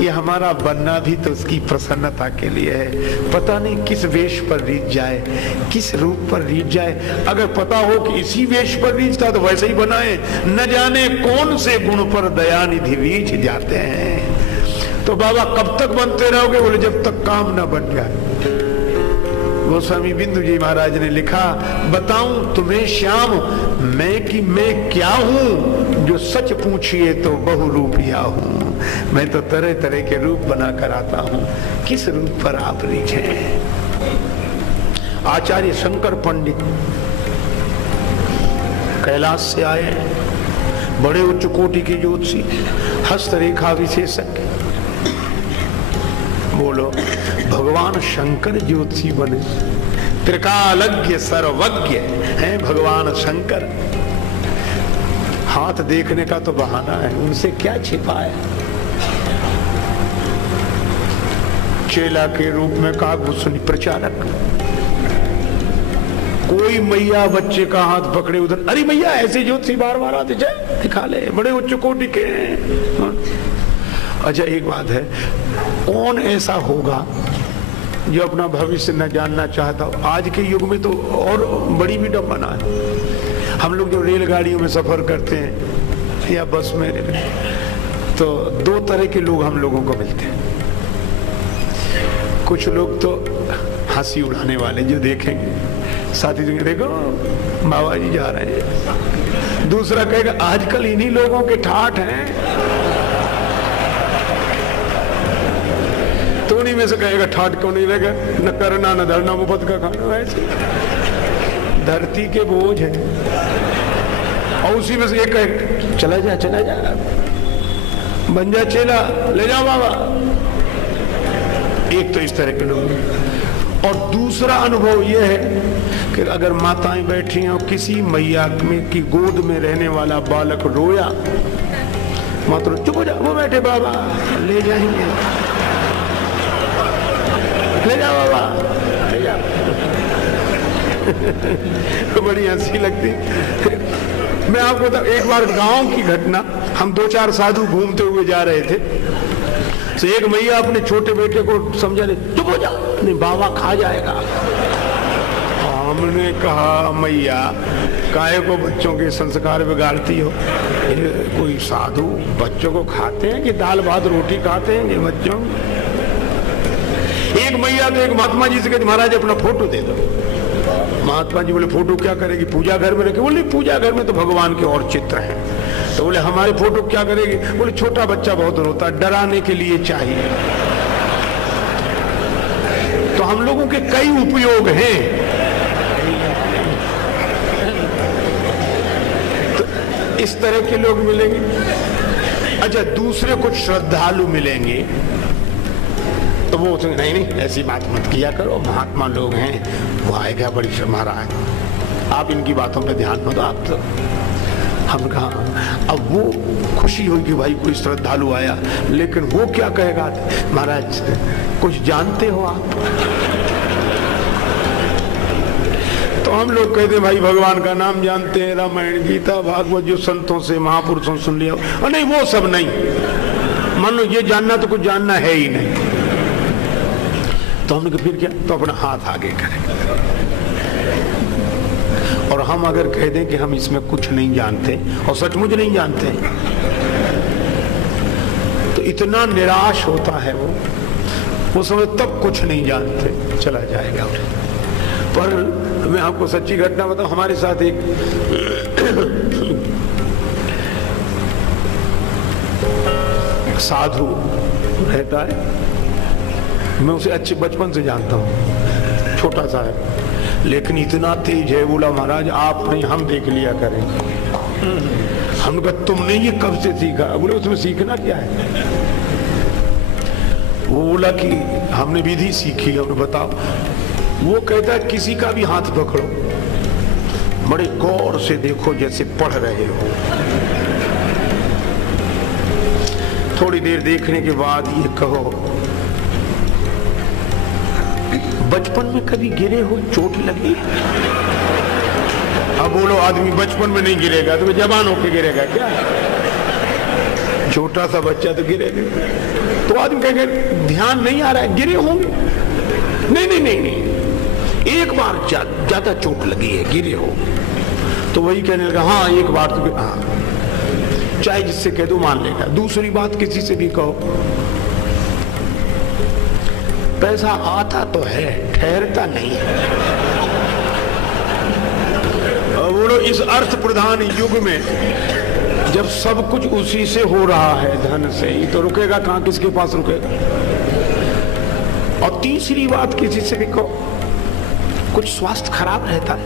ये हमारा बनना भी तो उसकी प्रसन्नता के लिए है। पता नहीं किस वेश पर रीझ जाए, किस रूप पर रीझ जाए। अगर पता हो कि इसी वेश पर रीझता तो वैसे ही बनाए। न जाने कौन से गुण पर दयानिधि रीझ जाते हैं। तो बाबा कब तक बनते रहोगे? बोले जब तक काम न बन जाए। गोस्वामी बिंदु जी महाराज ने लिखा, बताऊं तुम्हें श्याम मैं क्या हूं, जो सच पूछिए तो बहुरूपिया हूं। मैं तो तरह तरह के रूप बना कर आता हूं, किस रूप पर आप रीझे। आचार्य शंकर पंडित कैलाश से आए, बड़े उच्च कोटि के ज्योतिषी, हस्तरेखा विशेषज्ञ। बोलो, भगवान शंकर ज्योतिषी बने, त्रिकालज्ञ सर्वज्ञ हैं भगवान शंकर। हाथ देखने का तो बहाना है, उनसे क्या छिपा है। चेला के रूप में काकभूषणी प्रचारक, कोई मैया बच्चे का हाथ पकड़े उधर, अरे मैया ऐसे ज्योतिषी बार बार आते जाए, दिखा ले, बड़े उच्च कोटि के। अच्छा एक बात है, कौन ऐसा होगा जो अपना भविष्य न जानना चाहता हो? आज के युग में तो और बड़ी विडंबना है। हम लोग जो रेलगाड़ियों में सफर करते हैं या बस में, तो दो तरह के लोग हम लोगों को मिलते हैं। कुछ लोग तो हंसी उड़ाने वाले, जो देखेंगे साथी जी देखो बाबा जी जा रहे हैं। दूसरा कहेगा आजकल इन्हीं लोगों के ठाठ हैं, तो उन्हीं में से कहेगा ठाठ क्यों नहीं रहेगा, न करना न धरना मुफ्त का खाना। वैसे धरती के बोझ है। और उसी में से एक कहे चला जा बन जा चेला, ले जाओ बाबा। एक तो इस तरह के लोग। और दूसरा अनुभव यह है कि अगर माताएं बैठी हैं और किसी मैया में की गोद में रहने वाला बालक रोया, माता चुप हो जा, वो बैठे बाबा ले जाएंगे, ले जाओ बाबा ले जाओ। बड़ी हंसी लगती। मैं आपको बताऊं, एक बार गांव की घटना, हम 2-4 साधु घूमते हुए जा रहे थे, तो एक मैया अपने छोटे बेटे को समझा रही, चुप हो जा, नहीं बाबा खा जाएगा। हमने कहा मैया काहे को बच्चों के संस्कार बिगाड़ती हो? कोई साधु बच्चों को खाते हैं कि दाल भात रोटी खाते हैं ये बच्चों? एक मैया तो एक महात्मा जी से कहती महाराज अपना फोटो दे दो। महात्मा जी बोले फोटो क्या करेगी, पूजा घर में रखे? बोले पूजा घर में तो भगवान के और चित्र हैं। तो बोले हमारे फोटो क्या करेगी? बोले छोटा बच्चा बहुत रोता, डराने के लिए चाहिए। तो हम लोगों के कई उपयोग हैं। तो इस तरह के लोग मिलेंगे। अच्छा दूसरे कुछ श्रद्धालु मिलेंगे, तो वो नहीं ऐसी बात मत किया करो, महात्मा लोग हैं, वो आएगा बड़ी महाराज आप इनकी बातों पे ध्यान मत दो। आप तो हम कहा, अब वो खुशी होगी भाई कोई श्रद्धालु आया, लेकिन वो क्या कहेगा, महाराज कुछ जानते हो आप? तो हम लोग कहते हैं भाई भगवान का नाम जानते हैं, रामायण गीता भागवत जो संतों से महापुरुषों सुन लिया। और नहीं वो सब नहीं, मान लो ये जानना तो कुछ जानना है ही नहीं। तो हमने कहा फिर क्या? तो अपना हाथ आगे करें। और हम अगर कह दें कि हम इसमें कुछ नहीं जानते और सचमुच नहीं जानते, तो इतना निराश होता है वो समझ तब कुछ नहीं जानते, चला जाएगा। पर मैं आपको सच्ची घटना बताऊं, हमारे साथ एक साधु रहता है, मैं उसे अच्छे बचपन से जानता हूँ, छोटा सा है लेकिन इतना तेज है। बोला महाराज आप नहीं हम देख लिया करेंगे। हमने कहा तुमने ये कब से सीखा? बोले उसमें सीखना क्या है? वो बोला कि हमने विधि सीखी है। हमने बताओ। वो कहता है किसी का भी हाथ पकड़ो, बड़े गौर से देखो जैसे पढ़ रहे हो। थोड़ी देर देखने के बाद ये कहो बचपन में कभी गिरे हो, चोट लगी? अब बोलो आदमी बचपन में नहीं गिरेगा तो जवान होके गिरेगा क्या? छोटा सा बच्चा तो गिरे नहीं, तो आदमी कहेगा ध्यान नहीं आ रहा है, गिरे होंगे। नहीं नहीं नहीं नहीं, एक बार ज्यादा चोट लगी है, गिरे हो। तो वही कहने लगा हाँ एक बार तो, हाँ, चाहे जिससे कह दो मान लेगा। दूसरी बात किसी से भी कहो, पैसा आता तो है, ठहरता नहीं है। बोलो इस अर्थ प्रधान युग में जब सब कुछ उसी से हो रहा है, धन से ही, तो रुकेगा कहां, किसके पास रुकेगा। और तीसरी बात किसी से भी कहो, कुछ स्वास्थ्य खराब रहता है,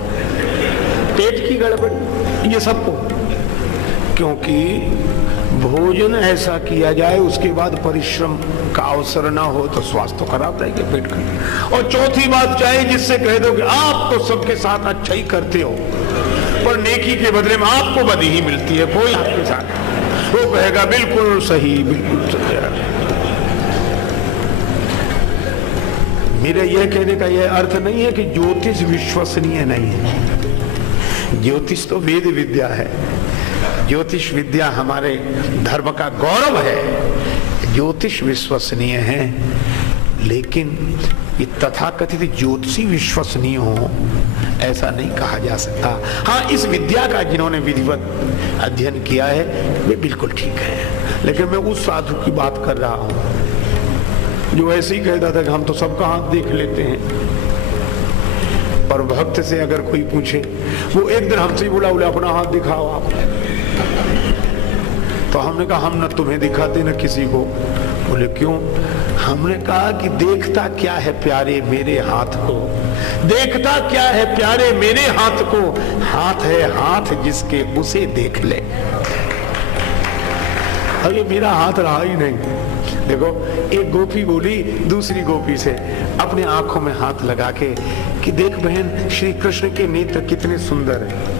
पेट की गड़बड़ी, ये सबको, क्योंकि भोजन ऐसा किया जाए उसके बाद परिश्रम का अवसर ना हो तो स्वास्थ्य तो खराब रहेगा पेट का। और चौथी बात, चाहे जिससे कह दो कि आप तो सबके साथ अच्छा ही करते हो, पर नेकी के बदले में आपको बदी ही मिलती है, कोई आपके साथ, वो कहेगा बिल्कुल सही, बिल्कुल सही। मेरे यह कहने का यह अर्थ नहीं है कि ज्योतिष विश्वसनीय नहीं है। ज्योतिष तो वेद विद्या है, ज्योतिष विद्या हमारे धर्म का गौरव है, ज्योतिष विश्वसनीय है, लेकिन ये तथाकथित ज्योतिषी विश्वसनीय हो ऐसा नहीं कहा जा सकता। हाँ, इस विद्या का जिन्होंने विधिवत अध्ययन किया है वे बिल्कुल ठीक है, लेकिन मैं उस साधु की बात कर रहा हूं जो ऐसे ही कहता था कि हम तो सबका हाथ देख लेते हैं। और भक्त से अगर कोई पूछे, वो एक दिन हमसे ही बोला अपना हाथ दिखाओ आप, तो हमने कहा हम न तुम्हें दिखाते न किसी को। बोले क्यों? हमने कहा कि देखता क्या है प्यारे मेरे हाथ को, देखता क्या है प्यारे मेरे हाथ को, हाथ है हाथ जिसके उसे देख ले। अरे मेरा हाथ रहा ही नहीं। देखो, एक गोपी बोली दूसरी गोपी से अपने आंखों में हाथ लगा के कि देख बहन श्री कृष्ण के नेत्र कितने सुंदर हैं।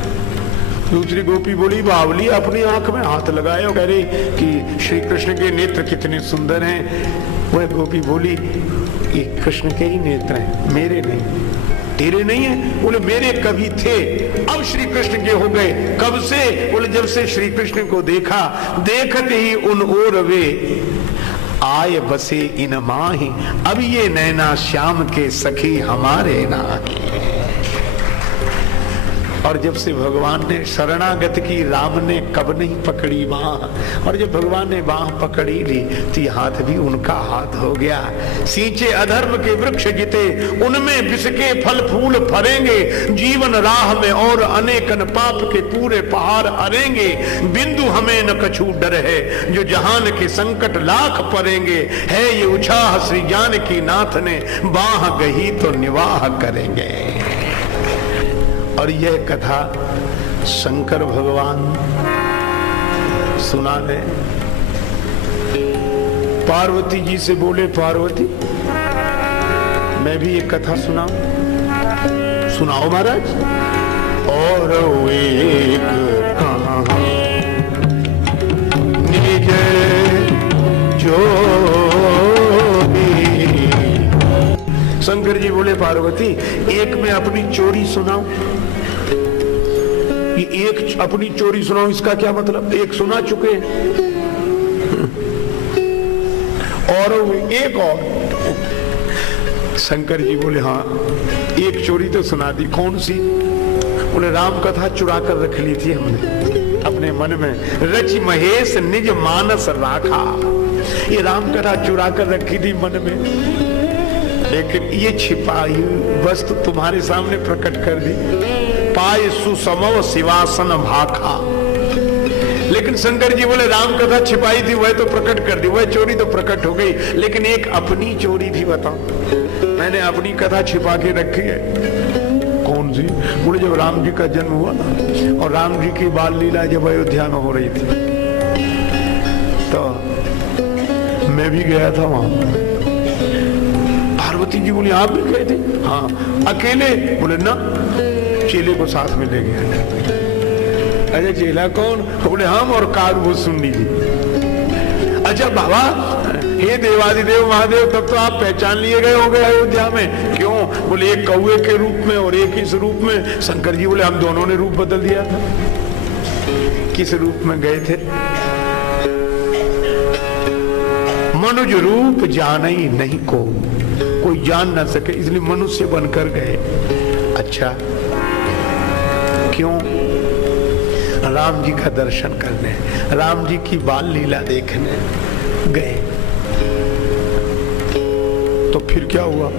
दूसरी गोपी बोली बावली अपनी आंख में हाथ लगाए और कह रही कि श्री कृष्ण के नेत्र कितने सुंदर हैं। वह गोपी बोली ये कृष्ण के ही नेत्र हैं, मेरे नहीं। तेरे नहीं है? बोले मेरे कभी थे, अब श्री कृष्ण के हो गए। कब से? बोले जब से श्री कृष्ण को देखा, देखते ही उन ओर वे आए बसे इन माही, अब ये नैना श्याम के सखी हमारे नाही। और जब से भगवान ने शरणागत की राम ने कब नहीं पकड़ी बाह, और जब भगवान ने बाह पकड़ी ली तो ये हाथ भी उनका हाथ हो गया। सींचे अधर्म के वृक्ष जिते, उनमें विष के फल फूल फरेंगे। जीवन राह में और अनेकन पाप के पूरे पहाड़ अरेंगे। बिंदु हमें न कछु डर है, जो जहान के संकट लाख परेंगे। है ये उछाह श्री ज्ञान की नाथ ने, बाह गही तो निवाह करेंगे। और यह कथा शंकर भगवान सुना दे। पार्वती जी से बोले पार्वती मैं भी एक कथा सुनाऊं? सुनाओ महाराज। और एक निज चोरी। शंकर जी बोले पार्वती एक मैं अपनी चोरी सुनाऊं? एक अपनी चोरी सुनाओ, इसका क्या मतलब? एक सुना चुके और एक और। शंकर जी बोले हाँ एक चोरी तो सुना दी। कौन सी? बोले राम कथा चुरा कर रख ली थी हमने अपने मन में, रच महेश निज मानस राखा। ये राम कथा चुरा कर रखी थी मन में, लेकिन ये छिपाई वस्तु तुम्हारे सामने प्रकट कर दी। पाए सुसमव शिवासन भाखा। लेकिन शंकर जी बोले राम कथा छिपाई थी वह तो प्रकट कर दी, वह चोरी तो प्रकट हो गई, लेकिन एक अपनी चोरी भी बताओ। मैंने अपनी कथा छिपा के रखी है। कौन सी? बोले जब राम जी का जन्म हुआ ना और राम जी की बाल लीला जब अयोध्या में हो रही थी तो मैं भी गया था वहां। पार्वती जी बोली आप भी गए थे? हाँ। अकेले? बोले ना, चेले को साथ में ले गया। अरे चेला कौन? बोले हम और कागभूत सुन्नी जी। अच्छा बाबा, हे देवादिदेव महादेव, तब तो आप पहचान लिए गए होंगे अयोध्या में। क्यों? बोले एक कौवे के रूप में और एक इस रूप में। शंकर जी बोले हम दोनों ने रूप बदल दिया था। किस रूप में गए थे? मनुज रूप जाने ही नहीं को, कोई जान ना सके, इसलिए मनुष्य बनकर गए। अच्छा क्यों? राम जी का दर्शन करने, राम जी की बाल लीला देखने गए। तो फिर क्या हुआ?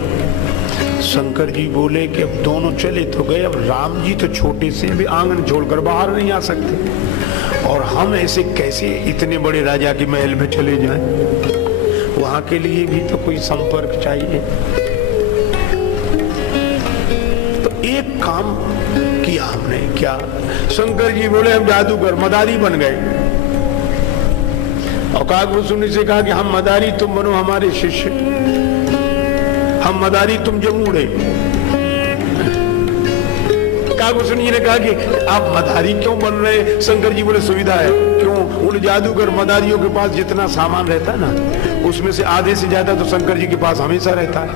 शंकर जी बोले कि अब दोनों चले तो गए, अब राम जी तो छोटे से भी आंगन छोड़कर बाहर नहीं आ सकते, और हम ऐसे कैसे इतने बड़े राजा के महल में चले जाएं? वहां के लिए भी तो कोई संपर्क चाहिए। तो एक काम किया हमने। क्या? शंकर जी बोले हम जादूगर मदारी बन गए, और काकभूषुंडी से कहा कि हम मदारी तुम बनो हमारे शिष्य, हम मदारी तुम जमूड़े। काकभूषुंडी ने कहा कि आप मदारी क्यों बन रहे? शंकर जी बोले सुविधा है। क्यों? उन जादूगर मदारियों के पास जितना सामान रहता है ना, उसमें से आधे से ज्यादा तो शंकर जी के पास हमेशा रहता है,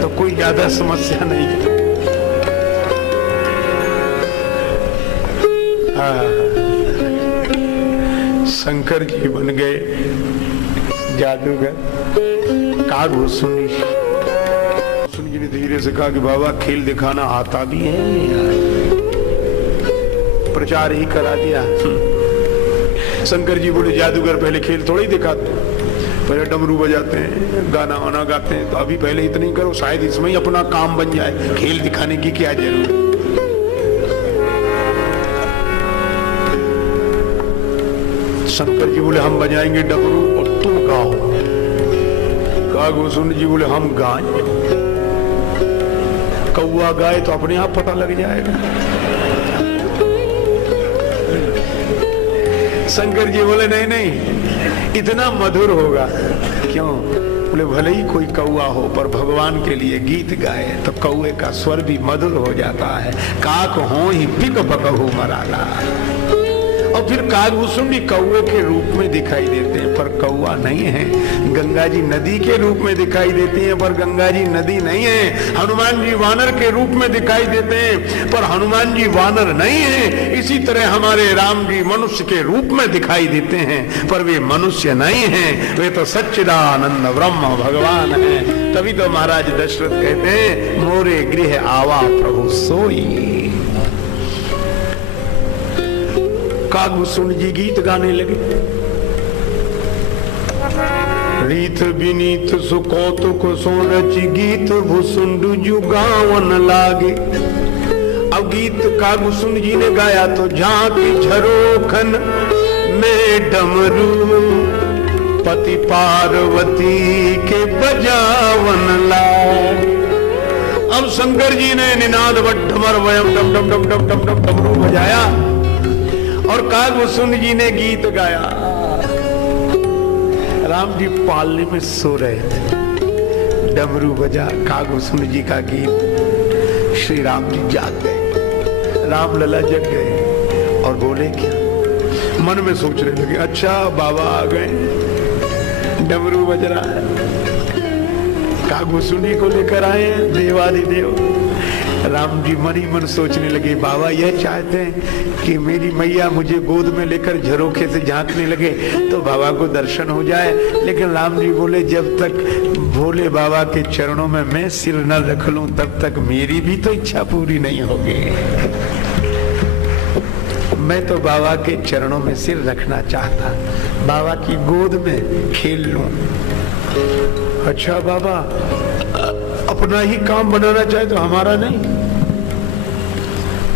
तो कोई ज्यादा समस्या नहीं है। शंकर जी बन गए जादूगर। काकभूषुंडी जी ने धीरे से कहा कि बाबा खेल दिखाना आता भी है, प्रचार ही करा दिया। शंकर जी बोले जादूगर पहले खेल थोड़ा ही दिखाते, पहले डमरू बजाते हैं, गाना वाना गाते हैं, तो अभी पहले इतना ही करो, शायद इसमें ही अपना काम बन जाए, खेल दिखाने की क्या जरूरत। शंकर जी बोले हम बजाएंगे डमरू और तुम गाओ। काकभूषुंडी जी बोले हम गाएं, कौआ गाए तो अपने आप पता लग जाएगा। शंकर जी बोले नहीं नहीं, इतना मधुर होगा। क्यों? बोले भले ही कोई कौआ हो, पर भगवान के लिए गीत गाए तो कौए का स्वर भी मधुर हो जाता है। काक हो ही पिक पकहु मराला। और फिर काकभूषुंडी कौए के रूप में दिखाई देते हैं, पर कौआ नहीं है। गंगा जी नदी के रूप में दिखाई देती हैं, पर गंगा जी नदी नहीं है। हनुमान जी वानर के रूप में दिखाई देते हैं, पर हनुमान जी वानर नहीं है। इसी तरह हमारे राम जी मनुष्य के रूप में दिखाई देते हैं, पर वे मनुष्य नहीं हैं, वे तो सच्चिदानंद ब्रह्म भगवान है। तभी तो महाराज दशरथ कहते हैं मोरे गृह आवा प्रभु सोई। काकभूषुंडी जी गीत गाने लगे। रीत विनीत सुकौतुक सो रचि गीत भूषुंडु जु गावन लागे। अब गीत काकभूषुंडी जी ने गाया तो झांकी झरोखन में डमरू पति पार्वती के बजावन लागे। अब शंकर जी ने निनाद वड्ढमर वयम डम डम डम डम डम डम डमरू बजाया, और काकभूषुंडी जी ने गीत गाया। राम जी पालने में सो रहे थे, डमरू बजा काकभूषुंडी जी का गीत। श्री राम जी जाग गए, राम लला जग गए और बोले क्या? मन में सोचने लगे अच्छा बाबा आ गए, डमरू बज रहा है, काकभूषुंडी को लेकर आए देवादिदेव। राम जी मन ही मन सोचने लगे बाबा यह चाहते हैं कि मेरी मैया मुझे गोद में लेकर झरोखे से झांकने लगे तो बाबा को दर्शन हो जाए। लेकिन राम जी बोले जब तक भोले बाबा के चरणों में मैं सिर न रख लूं तब तक मेरी भी तो इच्छा पूरी नहीं होगी। मैं तो बाबा के चरणों में सिर रखना चाहता, बाबा की गोद में खेल लूं। अच्छा बाबा अपना ही काम बनाना चाहे तो हमारा नहीं,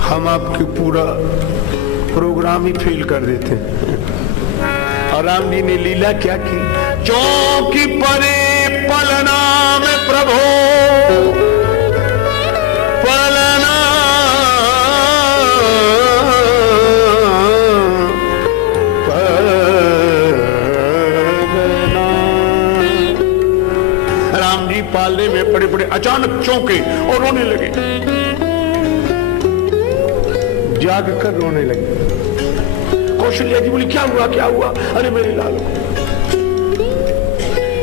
हम आपके पूरा प्रोग्राम ही फेल कर देते हैं। और राम जी ने लीला क्या की? चौकी परे पलना में प्रभु पलना पालने में बड़े बड़े अचानक चौंके और रोने लगे, जाग कर रोने लगे। कौशल्या जी बोली क्या हुआ क्या हुआ? अरे मेरे लाल को।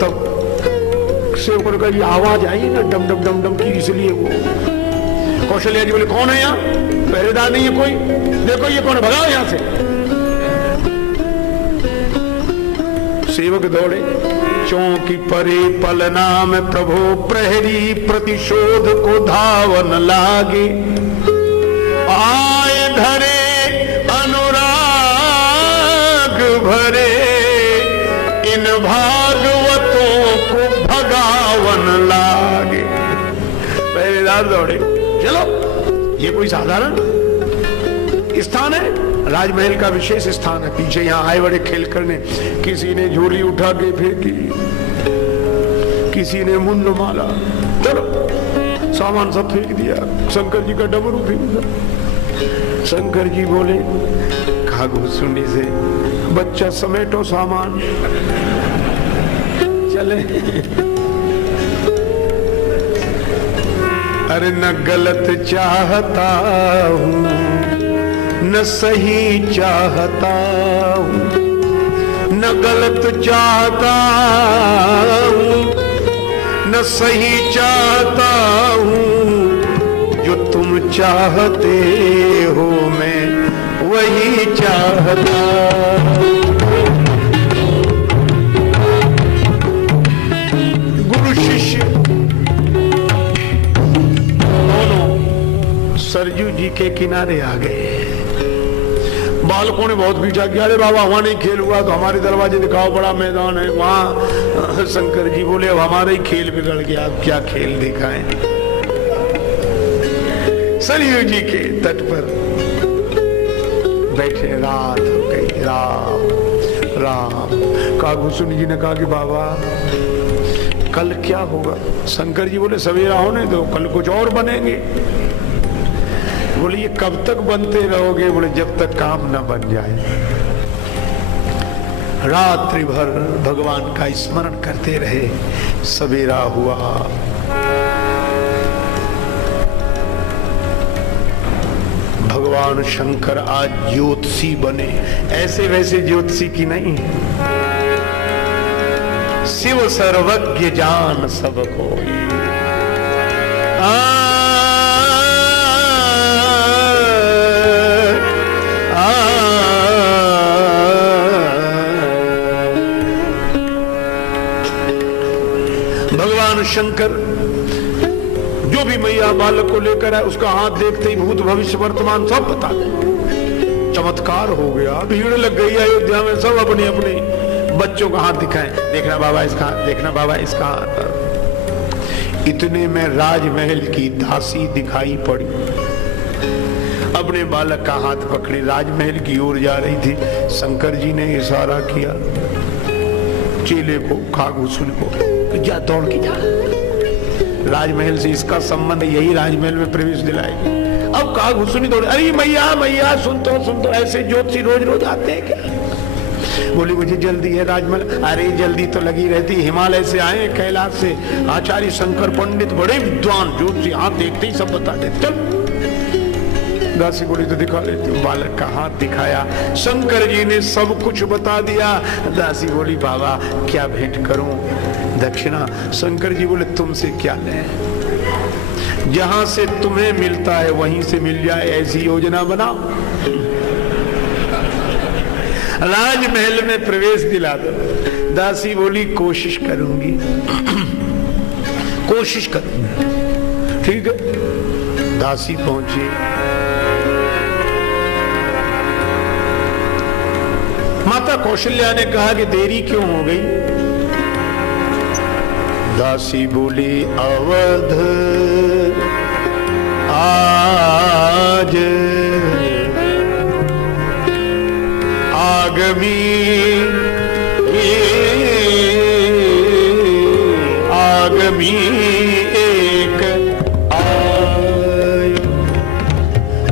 तब सेवकों का ये आवाज आई ना डम डम डम डम की, इसलिए वो। कौशल्या जी बोले कौन है यहाँ? पहरेदार नहीं है कोई? देखो ये कौन है, भगाओ यहाँ से। सेवक दौड़े, चौकी परे पल नाम प्रभु प्रहरी प्रतिशोध को धावन लागे। आए धरे अनुराग भरे इन भागवतों को भगावन लागे। पहरेदार दौड़े, चलो ये कोई साधारण स्थान है, राजमहल का विशेष स्थान है। पीछे यहाँ आए बड़े खेल करने, किसी ने झोली उठा के फेंकी, किसी ने मुंड माला, चलो सामान सब फेंक दिया। शंकर जी का डमरू फेंक दिया। शंकर जी बोले घाघुसुंडी से, बच्चा समेटो सामान, चले। अरे न गलत चाहता हूँ न सही चाहता हूँ, न गलत चाहता हूँ न सही चाहता हूँ, जो तुम चाहते हो मैं वही चाहता हूँ। गुरु शिष्य दोनों सरजू जी के किनारे आ गए। बालकों ने बहुत पीछा किया, अरे बाबा वहां नहीं खेल हुआ तो हमारे दरवाजे दिखाओ, बड़ा मैदान है वहां। शंकर जी बोले अब हमारा ही खेल बिगड़ गया, अब क्या खेल दिखाएं। सरयू जी के तट पर बैठे, रात हो गई। राम राम। कागभूषण जी ने कहा कि बाबा कल क्या होगा? शंकर जी बोले सवेरा होने दो, कल कुछ और बनेंगे। बोले ये कब तक बनते रहोगे? बोले जब तक काम न बन जाए। रात्रि भर भगवान का स्मरण करते रहे। सवेरा हुआ, भगवान शंकर आज ज्योतिषी बने। ऐसे वैसे ज्योतिषी की नहीं, शिव सर्वज्ञ जान सब कोई। भगवान शंकर जो भी मैया बालक को लेकर आए, उसका हाथ देखते ही भूत भविष्य वर्तमान सब बता दे। चमत्कार हो गया, भीड़ लग गई अयोध्या में। सब अपने अपने बच्चों का हाथ दिखाएं, देखना बाबा इसका हाथ, देखना बाबा इसका हाथ। इतने में राजमहल की दासी दिखाई पड़ी, अपने बालक का हाथ पकड़े राजमहल की ओर जा रही थी। शंकर जी ने इशारा किया चेले को, कागभूषण को, जा दौड़ के जा, राजमहल से इसका संबंध, यही राजमहल में प्रवेश दिलाएगी। अब कागभूषण दौड़े, अरे मैया मैया सुन तो ऐसे ज्योतिषी रोज रोज आते हैं क्या? बोली मुझे जल्दी है राजमहल। अरे जल्दी तो लगी रहती, हिमालय से आए, कैलाश से। आचार्य शंकर पंडित बड़े विद्वान ज्योतिषी, हाथ देखते ही सब बता देते। चल दासी बोली तो दिखा लेती हूँ। बालक का हाथ दिखाया, शंकर जी ने सब कुछ बता दिया। दासी बोली बाबा क्या भेंट करूं? दक्षिणा। शंकर जी बोले तुमसे क्या लें, जहां से तुम्हें मिलता है वहीं से मिल जाए, ऐसी योजना बनाओ। राजमहल में प्रवेश दिला दो। दासी बोली कोशिश करूंगी, कोशिश करूंगी। ठीक है, दासी पहुंची। माता कौशल्या ने कहा कि देरी क्यों हो गई? दासी बोली अवध आज आगमी आगमी एक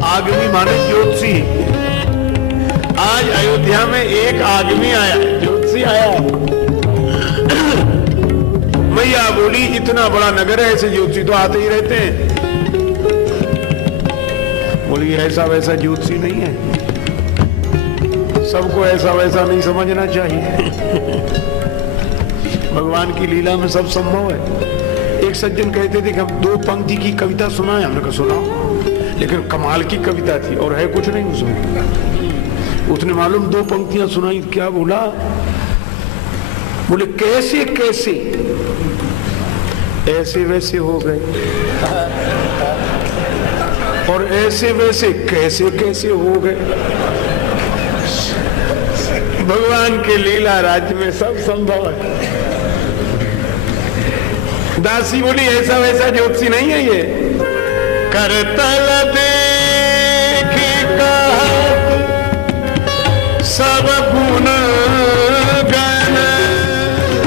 आगमी माने ज्योतिषी। आज अयोध्या में एक आगमी आया, ज्योतिषी आया। मैया बोली इतना बड़ा नगर है, ऐसे ज्योतिषी तो आते ही रहते हैं। बोली ऐसा वैसा ज्योतिषी नहीं है, सबको ऐसा वैसा नहीं समझना चाहिए। भगवान की लीला में सब संभव है। एक सज्जन कहते थे कि हम 2 पंक्ति की कविता सुनाए। हमने कहा सुनाओ, लेकिन कमाल की कविता थी और है कुछ नहीं उसमें। उसने मालूम 2 पंक्तियां सुनाई, क्या बोला? बोले कैसे कैसे? ऐसे वैसे हो गए और ऐसे वैसे कैसे कैसे हो गए। भगवान के लीला राज्य में सब संभव है। दासी बोली ऐसा वैसा ज्योतिषी नहीं है ये। करतल देखी कहत सब गुण गण।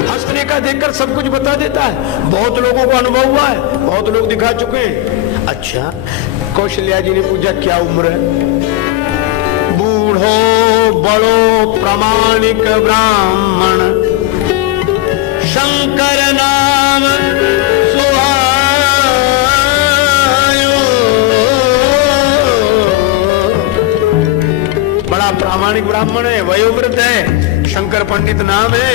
हस्तरेखा देखकर सब कुछ बता देता है। बहुत लोगों को अनुभव हुआ है, बहुत लोग दिखा चुके हैं। अच्छा, कौशल्या जी ने पूछा क्या उम्र है? बूढ़ो बड़ो प्रामाणिक ब्राह्मण शंकर नाम सुहायो। बड़ा प्रामाणिक ब्राह्मण है, वयोवृद्ध है, शंकर पंडित नाम है।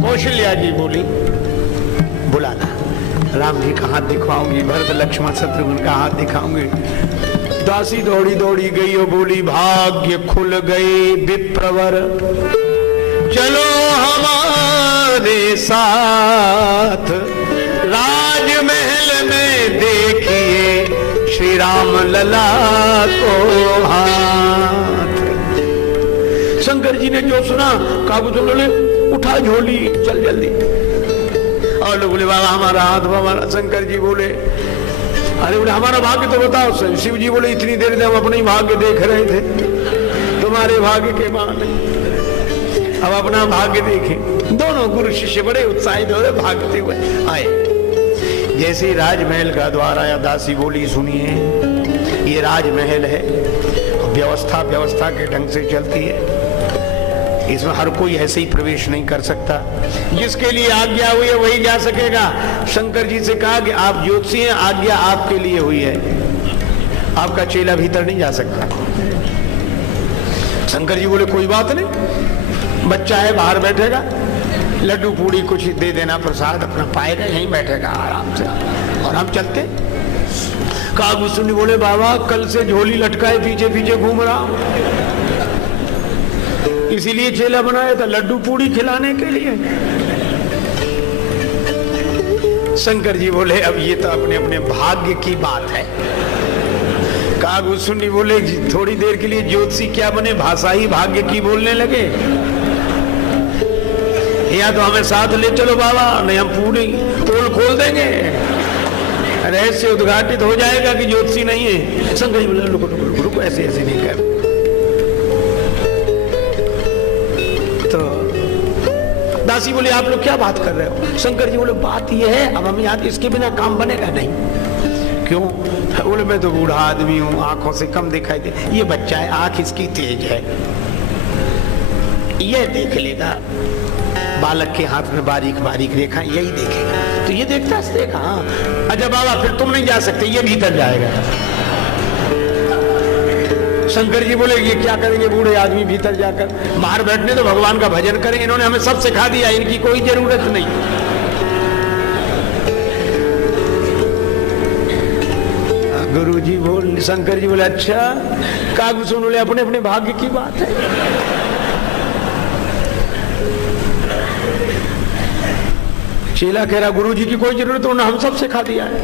कौशल्या जी बोली बुलाना। राम जी का हाथ दिखाऊंगी, भरत लक्ष्मण शत्रुघ्न का हाथ दिखाऊंगी। दासी दौड़ी दौड़ी गई और बोली भाग्य खुल गए विप्रवर, चलो हमारे साथ राजमहल में देखिए श्री राम लला को हाथ। शंकर जी ने जो सुना काबू बोले उठा झोली चल जल्दी। और लोग बोले बाबा हमारा हाथ हमारा। शंकर जी बोले अरे बोले हमारा भाग्य तो बताओ। शिव जी बोले इतनी देर से हम अपने भाग्य देख रहे थे, तुम्हारे भाग्य के बहाने अब अपना भाग्य देखें। दोनों गुरु शिष्य बड़े उत्साहित हो रहे, भागते हुए आए। जैसे राजमहल का द्वार आया, दासी बोली सुनिए ये राजमहल है, व्यवस्था के ढंग से चलती है, इसमें हर कोई ऐसे ही प्रवेश नहीं कर सकता। जिसके लिए आज्ञा हुई है वही जा सकेगा। शंकर जी से कहा कि आप ज्योतिषी हैं, आज्ञा आपके लिए हुई है, आपका चेला भीतर नहीं जा सकता। शंकर जी बोले कोई बात नहीं, बच्चा है बाहर बैठेगा, लड्डू पूड़ी कुछ दे देना प्रसाद, अपना पाएगा यहीं बैठेगा आराम से, और हम चलते। कागभूषण बोले बाबा कल से झोली लटकाए पीछे पीछे घूम रहा हूं, इसीलिए चेला बनाया था, लड्डू पूड़ी खिलाने के लिए। शंकर जी बोले अब ये तो अपने अपने भाग्य की बात है। कागभूषण बोले थोड़ी देर के लिए ज्योतिषी क्या बने, भाषा ही भाग्य की बोलने लगे। या तो हमें साथ ले चलो बाबा, नहीं हम पूरी पोल खोल देंगे, रहस्य उद्घाटित हो जाएगा कि ज्योतिषी नहीं है। शंकर जी बोले रुको रुको रुको, ऐसे ऐसे नहीं कर। तो दासी बोले आप लोग क्या बात कर रहे हो? शंकर जी बोले बात यह है अब हम यहाँ इसके बिना काम बनेगा नहीं। क्यों? बोले मैं तो बूढ़ा आदमी हूँ, आंखों से कम दिखाई दे, ये बच्चा है आंख इसकी तेज है, ये देख लेगा। बालक के हाथ में बारीक बारीक रेखा यही देखेगा, तो ये देखता देखा। अच्छा बाबा फिर तुम नहीं जा सकते, ये भीतर जाएगा। शंकर जी बोले ये क्या करेंगे बूढ़े आदमी भीतर जाकर? बाहर बैठने तो भगवान का भजन करें, इन्होंने हमें सब सिखा दिया, इनकी कोई जरूरत नहीं। गुरु जी बोल, शंकर जी बोले अच्छा। कागभूषण बोले अपने अपने भाग्य की बात है। चेला कह रहा गुरु जी की कोई जरूरत तो हम सब सिखा दिया है,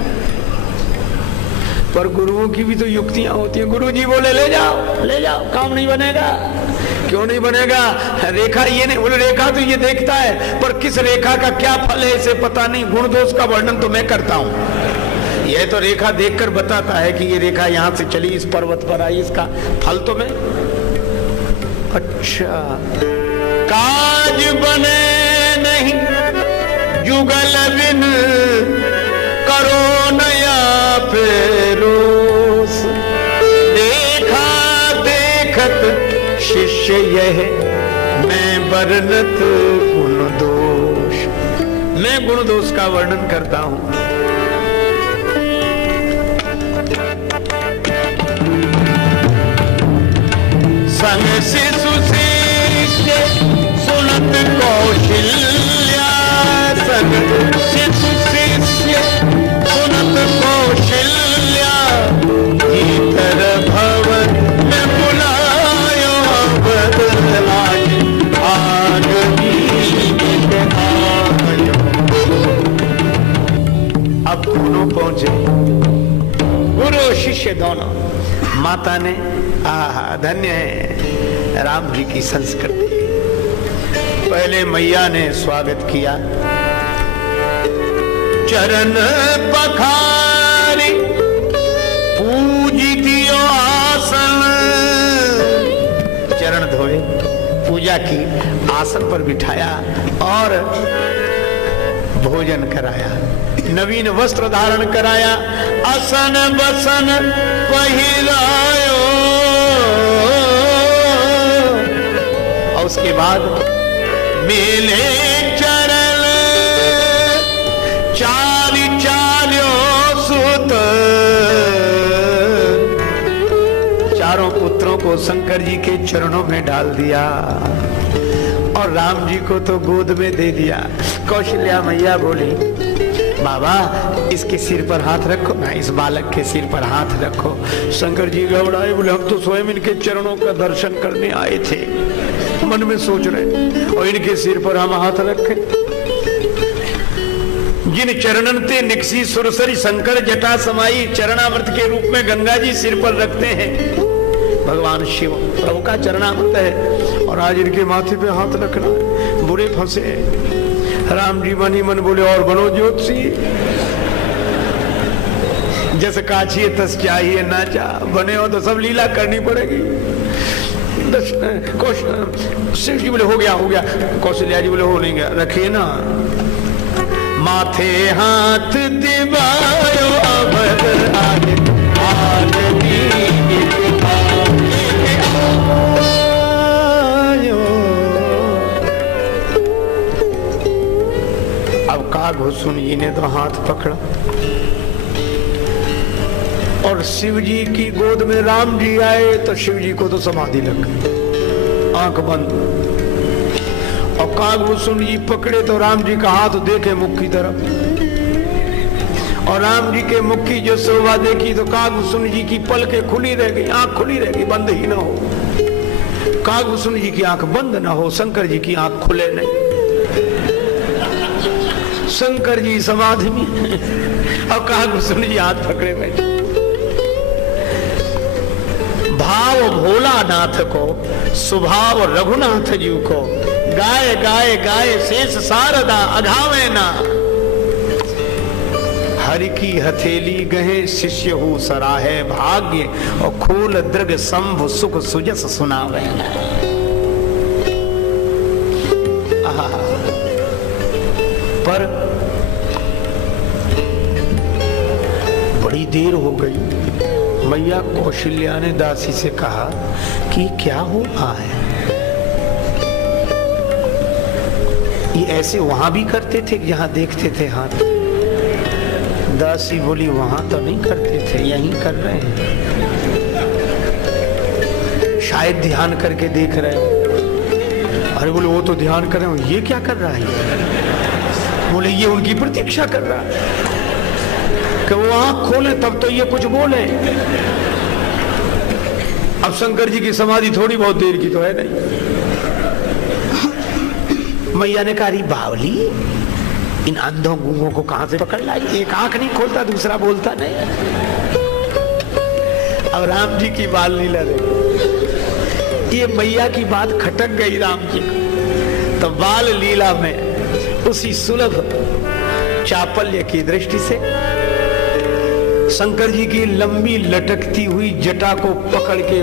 पर गुरुओं की भी तो युक्तियां होती है। गुरु जी बोले ले जाओ, काम नहीं बनेगा। क्यों नहीं बनेगा? रेखा ये नहीं, बोले रेखा तो ये देखता है, पर किस रेखा का क्या फल है इसे पता नहीं। गुण दोष का वर्णन तो मैं करता हूं, यह तो रेखा देखकर बताता है कि ये रेखा यहां से चली, इस पर्वत पर आई, इसका फल तो मैं। अच्छा काज बने नहीं जुगल बिन करो नया फेरोस, देखा देखत शिष्य यह मैं वर्णत गुण दोष। मैं गुण दोष का वर्णन करता हूं। संग शिशु शिष्य सुनत कौशल्या, संग शिशु शिष्य सुनत कौशल्या, भीतर भवन में बुलायो बदल आज आगमी। दोनों। माता ने आहा धन्य है राम जी की संस्कृति। पहले मैया ने स्वागत किया, चरण पखारी पूजी दियो आसन, चरण धोए, पूजा की, आसन पर बिठाया और भोजन कराया, नवीन वस्त्र धारण कराया, असन बसन पहिरायो। और उसके बाद मेले चरण चाली चाल्यो सुत, चारों पुत्रों को शंकर जी के चरणों में डाल दिया और राम जी को तो गोद में दे दिया। कौशल्या मैया बोली, बाबा इसके सिर पर हाथ रखो ना, इस बालक के सिर पर हाथ रखो। शंकर जी घबराए, बोले हम तो स्वयं इनके चरणों का दर्शन करने आए थे, मन में सोच रहे, और इनके सिर पर हम हाथ रखें। जिन चरणन ते निकसी सुरसरी शंकर जटा समाई, चरणामृत के रूप में गंगा जी सिर पर रखते हैं भगवान शिव, प्रभु का चरणामृत है, और आज इनके माथे पे हाथ रखना है। बुरे फंसे। राम जी मन ही मन बोले, और बनो ज्योतिषी, जैसे काछिए तस चाहिए नाचा, बने हो तो सब लीला करनी पड़ेगी। शिव जी बोले हो गया हो गया, कौशल्या जी बोले हो नहीं गया, रखिए ना। माथे हाथ दिवायो अवध आगे अब कागभूषण जी ने तो हाथ पकड़ा और शिव जी की गोद में राम जी आए तो शिव जी को तो समाधि लग गई, आंख बंद। और कागभूषण जी पकड़े तो राम जी का हाथ देखे मुख की तरफ, और राम जी के मुख की जो शोभा देखी तो कागभूषण जी की पलकें खुली रह गई, आंख खुली रह गई, बंद ही ना हो। कागभूषण जी की आंख बंद ना हो, शंकर जी की आंख खुले नहीं। शंकर जी समाधि में और कागभूषण जी हाथ पकड़े बैठे। भाव भोलानाथ को, स्वभाव रघुनाथ जी को, गाय गाय गाय शेष शारदा अघावे ना। हरि की हथेली गहे शिष्य हूँ सराहे भाग्य, और खूल दृग संभ सुख सुजस सुनावे। पर बड़ी देर हो गई। मैया कौशल्या ने दासी से कहा कि क्या हो रहा है, ये ऐसे वहां भी करते थे जहां देखते थे हाथ? दासी बोली वहां तो नहीं करते थे, यहीं कर रहे हैं, शायद ध्यान करके देख रहे हो। अरे बोले वो तो ध्यान कर रहे हो, ये क्या कर रहा है? बोले ये उनकी प्रतीक्षा कर रहा है कि वो आंख खोले तब तो ये कुछ बोले। अब शंकर जी की समाधि थोड़ी बहुत देर की तो है नहीं। मैया ने कहा बावली, इन अंधों गूंगों को कहां से पकड़ लाई, एक आंख नहीं खोलता दूसरा बोलता नहीं। अब राम जी की बाल लीला देखो, ये मैया की बात खटक गई राम जी को, तो बाल लीला में उसी सुलभ चापल्य की दृष्टि से शंकर जी की लंबी लटकती हुई जटा को पकड़ के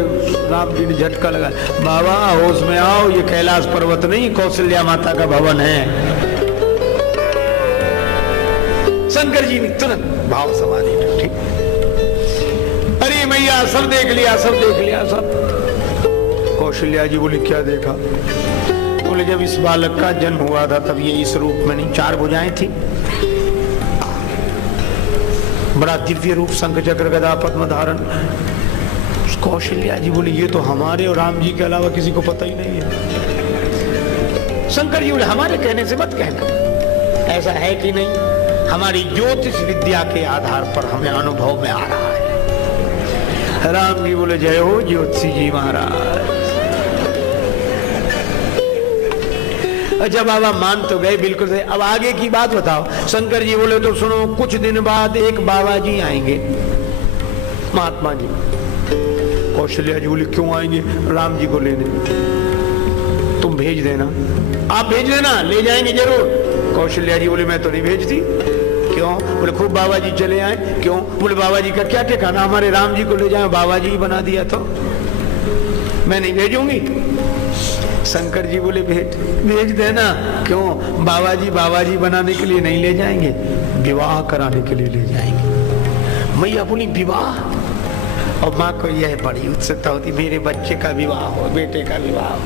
राम जी ने झटका लगा, बाबा होश में आओ, ये कैलाश पर्वत नहीं कौशल्या माता का भवन है। शंकर जी ने तुरंत भाव समाधि में, ठीक, अरे मैया सब देख लिया, सब देख लिया, सब। कौशल्या जी बोली क्या देखा? बोले जब इस बालक का जन्म हुआ था तब ये इस रूप में नहीं, 4 भुजाएं थी, बड़ा दिव्य रूप, शंख चक्र गदा पद्म धारण। कौशल्या जी बोली ये तो हमारे और राम जी के अलावा किसी को पता ही नहीं है। शंकर जी बोले हमारे कहने से मत कहना, ऐसा है कि नहीं, हमारी ज्योतिष विद्या के आधार पर हमें अनुभव में आ रहा है। राम जी बोले जय हो ज्योतिषी जी महाराज। अच्छा बाबा मान तो गए, बिल्कुल सही। अब आगे की बात बताओ। शंकर जी बोले तो सुनो, कुछ दिन बाद एक बाबा जी आएंगे, महात्मा जी। कौशल्या जी बोली क्यों आएंगे? राम जी को लेने। तुम भेज देना, आप भेज देना, ले जाएंगे जरूर। कौशल्या जी बोली मैं तो नहीं भेजती। क्यों? बोले खूब बाबा जी चले आए। क्यों? बोले बाबा जी का क्या ठिकाना, हमारे राम जी को ले जाए, बाबा जी ही बना दिया तो मैं नहीं भेजूंगी। शंकर जी बोले भेज देना। क्यों? बाबा जी बनाने के लिए नहीं ले जाएंगे, विवाह कराने के लिए ले जाएंगे। मैया बोली विवाह? और माँ को यह बड़ी उत्सुकता होती, मेरे बच्चे का विवाह हो, बेटे का विवाह हो,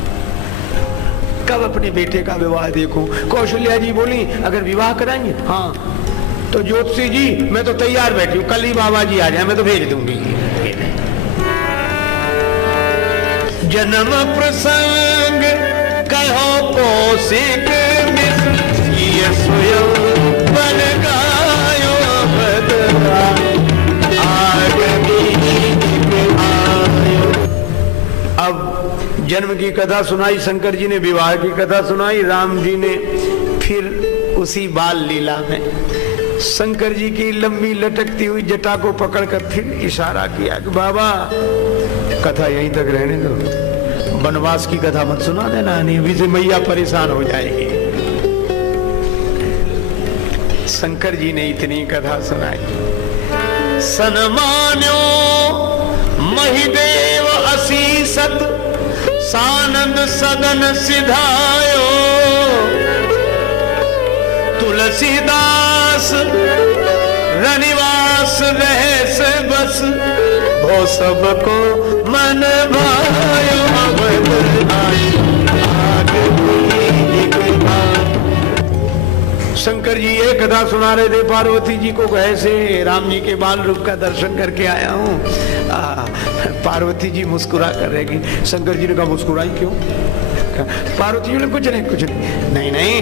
कब अपने बेटे का विवाह देखूं। कौशल्या जी बोली अगर विवाह कराएंगे, हाँ तो ज्योतिषी जी मैं तो तैयार बैठी हूँ, कल ही बाबा जी आ जाए, मैं तो भेज दूंगी। जन्म प्रसंग कहो कौशिक मिश्र, स्वयं बन गायो बदला आयो। अब जन्म की कथा सुनाई, शंकर जी ने विवाह की कथा सुनाई, राम जी ने फिर उसी बाल लीला में शंकर जी की लंबी लटकती हुई जटा को पकड़कर फिर इशारा किया कि बाबा कथा यहीं तक रहने दो, वनवास की कथा मत सुना देना, नहीं अभी से मैया परेशान हो जाएगी। शंकर जी ने इतनी कथा सुनाई। सनमान्यो महिदेव असीसत, सानंद सदन सिधायो, तुलसीदास रनिवास रहस बस, वो सबको मन भायो। शंकर जी ये कथा सुना रहे थे पार्वती जी को, ऐसे राम जी के बाल रूप का दर्शन करके आया हूँ। पार्वती जी मुस्कुरा कर रहेगी। शंकर जी ने कहा मुस्कुराई क्यों? पार्वती जी ने कुछ नहीं, नहीं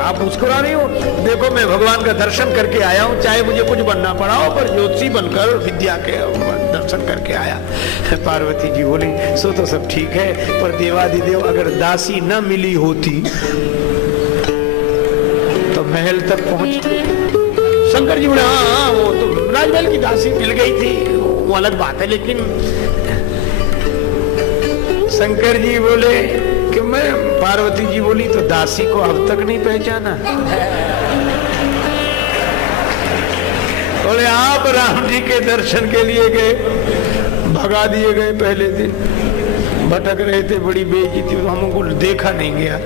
आप मुस्कुरा रही हो, देखो मैं भगवान का दर्शन करके आया हूँ, चाहे मुझे कुछ बनना पड़ा हो पर ज्योतिषी बनकर विद्या के दर्शन करके आया। पार्वती जी बोली सो तो सब ठीक है, पर देवादिदेव अगर दासी न मिली होती तो महल तक पहुंच। शंकर जी बोले हाँ वो तो राजमहल की दासी मिल गई थी, वो अलग बात है, लेकिन शंकर जी बोले कि मैं, पार्वती जी बोली तो दासी को अब तक नहीं पहचाना? बोले आप राम जी के दर्शन के लिए गए, भगा दिए गए, पहले दिन भटक रहे थे, बड़ी बेइज्जती थी, तो हमको देखा नहीं गया,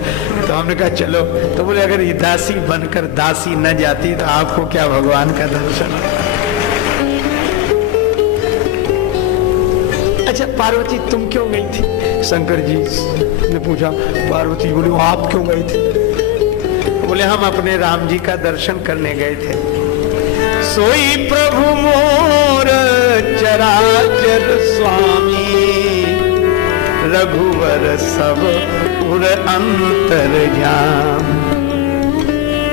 तो हमने कहा चलो। तो बोले अगर ये दासी बनकर दासी न जाती तो आपको क्या भगवान का दर्शन? अच्छा पार्वती तुम क्यों गई थी? शंकर जी ने पूछा। पार्वती बोली आप क्यों गए थे? बोले हम अपने राम जी का दर्शन करने गए थे। सोई प्रभु मोर चराचर स्वामी, रघुवर सब उर अंतर्यामी।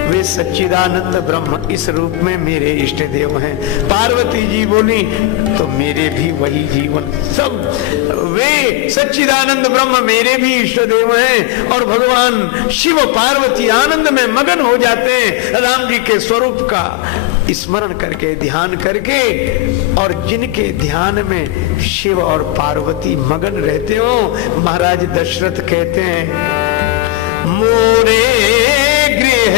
वे सच्चिदानंद ब्रह्म इस रूप में मेरे इष्ट देव हैं। पार्वती जी बोली तो मेरे भी वही जीवन, सब वे सच्चिदानंद ब्रह्म मेरे भी इष्ट देव हैं। और भगवान शिव पार्वती आनंद में मगन हो जाते हैं राम जी के स्वरूप का स्मरण करके, ध्यान करके। और जिनके ध्यान में शिव और पार्वती मगन रहते हो, महाराज दशरथ कहते हैं मोरे गृह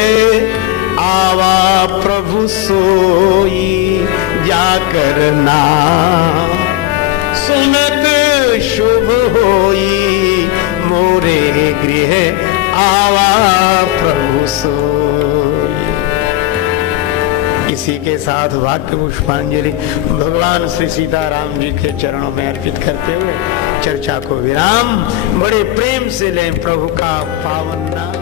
आवा प्रभु सोई, जाकर नाम सुनत शुभ होई। मोरे गृह आवा प्रभु सोई। इसी के साथ वाक्य पुष्पांजलि भगवान श्री सीताराम जी के चरणों में अर्पित करते हुए चर्चा को विराम। बड़े प्रेम से लें प्रभु का पावन नाम।